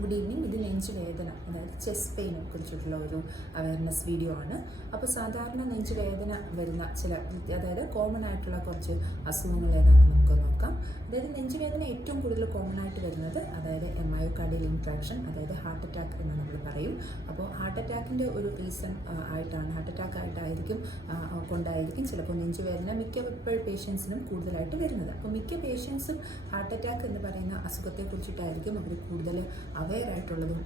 Good evening. ഇത് നെഞ്ചുവേദന, അതായത് ചെസ്റ്റ് പെയിനെ കുറിച്ചിട്ടുള്ള ഒരു അവയർനെസ് വീഡിയോ ആണ്. അപ്പോൾ സാധാരണ നെഞ്ചുവേദന വരുന്ന ചില, അതായത് കോമൺ ആയിട്ടുള്ള കുറച്ച് അസുഖങ്ങൾ ഏതാണെന്ന് നമുക്ക് നോക്കാം. അതായത് നെഞ്ചുവേദന ഏറ്റവും കൂടുതൽ കോമൺ ആയിട്ട് വരുന്നത്, അതായത് മയോകാർഡിയൽ ഇൻഫ്രാക്ഷൻ, അതായത് ഹാർട്ട് അറ്റാക്ക് എന്ന് നമ്മൾ പറയും. അപ്പോൾ ഹാർട്ട് അറ്റാക്കിൻ്റെ ഒരു റീസൺ ആയിട്ടാണ്, ഹാർട്ട് അറ്റാക്ക് ആയിട്ടായിരിക്കും കൊണ്ടായിരിക്കും ചിലപ്പോൾ നെഞ്ചുവേദന മിക്ക പേഷ്യൻസിനും കൂടുതലായിട്ട് വരുന്നത്. അപ്പോൾ മിക്ക പേഷ്യൻസും ഹാർട്ട് അറ്റാക്ക് എന്ന് പറയുന്ന അസുഖത്തെക്കുറിച്ചിട്ടായിരിക്കും അവർ കൂടുതൽ അവെയർ ആയിട്ടുള്ളതും.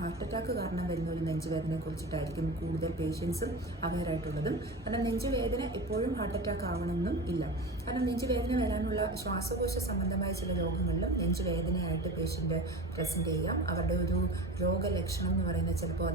ഹാർട്ട് അറ്റാക്ക് കാരണം വരുന്ന ഒരു നെഞ്ചുവേദനയെ കുറിച്ചിട്ടായിരിക്കും കൂടുതൽ പേഷ്യൻസും അവെയർ ആയിട്ടുള്ളതും. കാരണം നെഞ്ചുവേദന എപ്പോഴും ഹാർട്ട് അറ്റാക്ക് ആവണമെന്നും ഇല്ല. കാരണം നെഞ്ചുവേദന വരാനുള്ള ശ്വാസകോശ സംബന്ധമായ ചില രോഗങ്ങളിലും നെഞ്ചുവേദനയായിട്ട് പേഷ്യൻ്റ് പ്രസൻറ്റ് ചെയ്യാം. അവരുടെ ഒരു രോഗലക്ഷണം എന്ന് പറയുന്നത് ചിലപ്പോൾ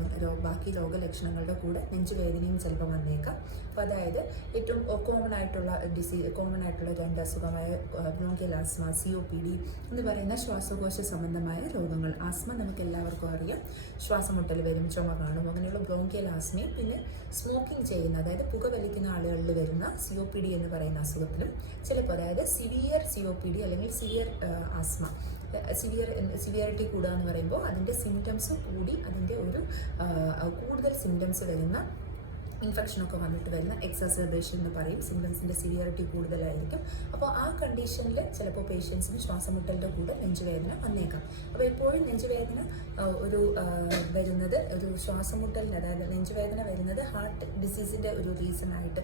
ബാക്കി രോഗലക്ഷണങ്ങളുടെ കൂടെ നെഞ്ചുവേദനയും ചിലപ്പോൾ വന്നേക്കാം. അപ്പോൾ അതായത് ഏറ്റവും കോമൺ ആയിട്ടുള്ള രണ്ട് അസുഖമായ ബ്രോങ്കിയൽ ആസ്മ, COPD എന്ന് പറയുന്ന ശ്വാസകോശ സംബന്ധമായ രോഗങ്ങൾ. ആസ്മ നമുക്ക് എല്ലാവർക്കും അറിയാം, ശ്വാസമുട്ടൽ വരും, ചുമ കാണും. അങ്ങനെയുള്ള ബ്രോങ്കിയൽ ആസ്മയും പിന്നെ സ്മോക്കിംഗ് ചെയ്യുന്ന, അതായത് പുകവലിക്കുന്ന ആളുകളിൽ വരുന്ന COPD എന്ന് പറയുന്ന അസുഖത്തിലും ചിലപ്പോൾ, അതായത് സിവിയർ COPD അല്ലെങ്കിൽ സിവിയർ ആസ്മ, സിവിയറിറ്റി കൂടുക എന്ന് പറയുമ്പോൾ അതിൻ്റെ സിംറ്റംസ് കൂടി, അതിൻ്റെ ഒരു കൂടുതൽ സിംറ്റംസ് വരുന്ന ഇൻഫെക്ഷനൊക്കെ വന്നിട്ട് വരുന്ന എക്സസർബേഷൻ എന്ന് പറയും. സിംറ്റംസിൻ്റെ സിവിയറിറ്റി കൂടുതലായിരിക്കും. അപ്പോൾ ആ കണ്ടീഷനിൽ ചിലപ്പോൾ പേഷ്യൻസിന് ശ്വാസമുട്ടലിൻ്റെ കൂടെ നെഞ്ചുവേദന വന്നേക്കാം. അപ്പോൾ എപ്പോഴും നെഞ്ചുവേദന വരുന്നത് ഒരു ശ്വാസമുട്ടലിന്, അതായത് നെഞ്ചുവേദന വരുന്നത് ഹാർട്ട് ഡിസീസിൻ്റെ ഒരു റീസണായിട്ട്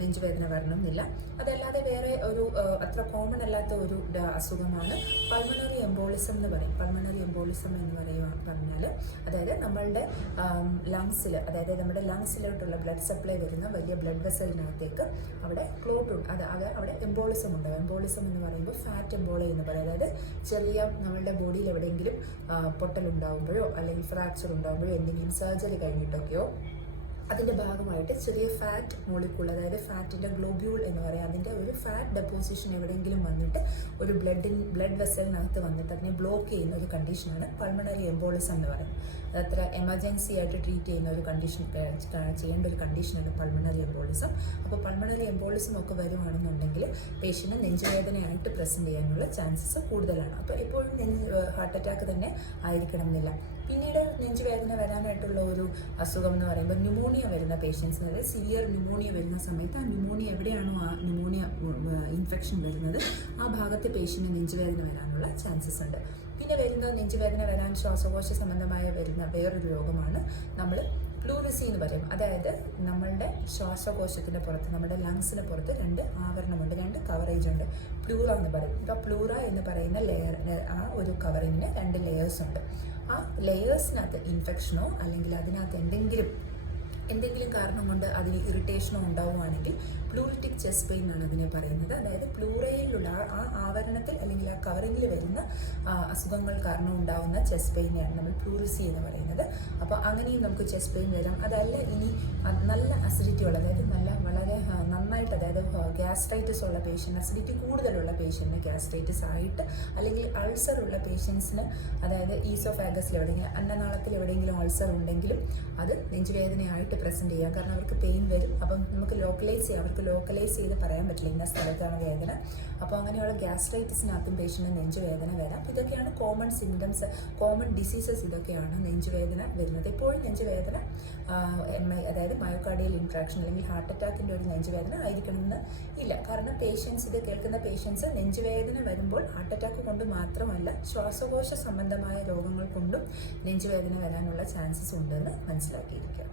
നെഞ്ചുവേദന വരണമെന്നില്ല. അതല്ലാതെ വേറെ ഒരു അത്ര കോമൺ അല്ലാത്ത ഒരു അസുഖമാണ് പൾമണറി എംബോളിസം എന്ന് പറയും. പൾമണറി എംബോളിസം എന്ന് പറഞ്ഞാൽ അതായത് നമ്മളുടെ ലങ്സിൽ, അതായത് നമ്മുടെ ലങ്സിലോട്ടുള്ള ബ്ലഡ് സപ്ലൈ വരുന്ന വലിയ ബ്ലഡ് വെസലിനകത്തേക്ക് അവിടെ ക്ലോട്ട് ഉണ്ട്, അവിടെ എംബോളിസം ഉണ്ടാവും. എംബോളിസം എന്ന് പറയുമ്പോൾ ഫാറ്റ് എംബോളി എന്ന് പറയും. അതായത് ചെറിയ നമ്മളുടെ ബോഡിയിൽ എവിടെയെങ്കിലും പൊട്ടലുണ്ടാകുമ്പോഴോ അല്ലെങ്കിൽ ഫ്രാക്ചർ ഉണ്ടാകുമ്പോഴോ എന്തെങ്കിലും സർജറി കഴിഞ്ഞിട്ടൊക്കെയോ അതിൻ്റെ ഭാഗമായിട്ട് ചെറിയ ഫാറ്റ് മോളിക്യൂൾ, അതായത് ഫാറ്റിൻ്റെ ഗ്ലോബ്യൂൾ എന്ന് പറയാം, അതിൻ്റെ ഒരു ഫാറ്റ് ഡെപ്പോസിഷൻ എവിടെയെങ്കിലും വന്നിട്ട് ഒരു ബ്ലഡ് വെസലിനകത്ത് വന്നിട്ട് അതിനെ ബ്ലോക്ക് ചെയ്യുന്ന ഒരു കണ്ടീഷനാണ് പൾമണറി എംബോളിസം എന്ന് പറയുന്നത്. അതത്ര എമർജൻസി ആയിട്ട് ട്രീറ്റ് ചെയ്യുന്ന ഒരു ചെയ്യേണ്ട ഒരു കണ്ടീഷനാണ് പൾമണറി എംബോളിസം. അപ്പോൾ പൾമണറി എംബോളിസം ഒക്കെ വരുവാണെന്നുണ്ടെങ്കിൽ പേഷ്യന് നെഞ്ചുവേദനയായിട്ട് പ്രസൻറ്റ് ചെയ്യാനുള്ള ചാൻസസ് കൂടുതലാണ്. അപ്പോൾ എപ്പോഴും ഹാർട്ട് അറ്റാക്ക് തന്നെ ആയിരിക്കണം എന്നില്ല. പിന്നീട് നെഞ്ചുവേദന വരാനായിട്ടുള്ള ഒരു അസുഖം എന്ന് പറയുമ്പോൾ ന്യൂമോണിയ വരുന്ന പേഷ്യൻസിന്, അതായത് സിവിയർ ന്യൂമോണിയ വരുന്ന സമയത്ത് ആ ന്യൂമോണിയ എവിടെയാണോ ആ ന്യൂമോണിയ ഇൻഫെക്ഷൻ വരുന്നത് ആ ഭാഗത്തെ പേഷ്യന് നെഞ്ചുവേദന വരാനുള്ള ചാൻസസ് ഉണ്ട്. പിന്നെ വരുന്ന നെഞ്ചുവേദന വരാൻ ശ്വാസകോശ സംബന്ധമായ വരുന്ന വേറൊരു രോഗമാണ് നമ്മൾ പ്ലൂറിസി എന്ന് പറയും. അതായത് നമ്മളുടെ ശ്വാസകോശത്തിൻ്റെ പുറത്ത്, നമ്മുടെ ലങ്സിന് പുറത്ത് രണ്ട് ആവരണമുണ്ട്, രണ്ട് കവറേജ് ഉണ്ട്. പ്ലൂറ എന്ന് പറയും. ഇപ്പോൾ പ്ലൂറ എന്ന് പറയുന്ന ലെയർ, ആ ഒരു കവറിങ്ങിന് രണ്ട് ലെയേഴ്സ് ഉണ്ട്. ആ ലെയേഴ്സിനകത്ത് ഇൻഫെക്ഷനോ അല്ലെങ്കിൽ അതിനകത്ത് എന്തെങ്കിലും കാരണം കൊണ്ട് അതിന് ഇറിറ്റേഷനോ ഉണ്ടാവുകയാണെങ്കിൽ പ്ലൂറിറ്റിക് ചെസ്റ്റ് പെയിൻ എന്നാണ് അതിനെ പറയുന്നത്. അതായത് പ്ലൂറയിലുള്ള ആ ആവരണത്തിൽ അല്ലെങ്കിൽ ആ കവറിങ്ങിൽ വരുന്ന അസുഖങ്ങൾ കാരണം ഉണ്ടാകുന്ന ചെസ്റ്റ് പെയിനെയാണ് നമ്മൾ പ്ലൂറിസി എന്ന് പറയുന്നത്. അപ്പോൾ അങ്ങനെയും നമുക്ക് ചെസ്റ്റ് പെയിൻ വരാം. അതല്ല ഇനി നല്ല അസിഡിറ്റി ഉള്ള, അതായത് വളരെ നന്നായിട്ട്, അതായത് ഗ്യാസ്ട്രൈറ്റിസ് ഉള്ള പേഷ്യൻ്റ്, അസിഡിറ്റി കൂടുതലുള്ള പേഷ്യൻറ്റിന് ഗ്യാസ്ട്രൈറ്റിസ് ആയിട്ട്, അല്ലെങ്കിൽ അൾസർ ഉള്ള പേഷ്യൻസിന്, അതായത് ഈസോഫാഗസിൽ എവിടെയെങ്കിലും, അന്നനാളത്തിൽ എവിടെയെങ്കിലും അൾസർ ഉണ്ടെങ്കിലും അത് നെഞ്ചുവേദനയായിട്ട് പ്രസൻറ്റ് ചെയ്യാം. കാരണം അവർക്ക് പെയിൻ വരും. അപ്പം നമുക്ക് ലോക്കലൈസ് ചെയ്ത് പറയാൻ പറ്റില്ല ഇന്ന സ്ഥലത്താണ് വേദന. അപ്പോൾ അങ്ങനെയുള്ള ഗ്യാസ്ട്രൈറ്റിസിനകത്തും പേഷ്യൻറ്റിന് നെഞ്ചുവേദന വരാം. ഇതൊക്കെയാണ് കോമൺ സിംറ്റംസ്, കോമൺ ഡിസീസസ്. ഇതൊക്കെയാണ് നെഞ്ചുവേദന വരുന്നത്. എപ്പോഴും നെഞ്ചുവേദന അതായത് മയോകാർഡിയൽ ഇൻഫ്രാക്ഷൻ അല്ലെങ്കിൽ ഹാർട്ട് അറ്റാക്കിൻ്റെ ഒരു നെഞ്ചുവേദന ആയിരിക്കണമെന്ന് ഇല്ല. കാരണം ഇത് കേൾക്കുന്ന പേഷ്യൻസ് നെഞ്ചുവേദന വരുമ്പോൾ ഹാർട്ട് അറ്റാക്ക് കൊണ്ട് മാത്രമല്ല ശ്വാസകോശ സംബന്ധമായ രോഗങ്ങൾ കൊണ്ടും നെഞ്ചുവേദന വരാനുള്ള ചാൻസസ് ഉണ്ടെന്ന് മനസ്സിലാക്കിയിരിക്കുക.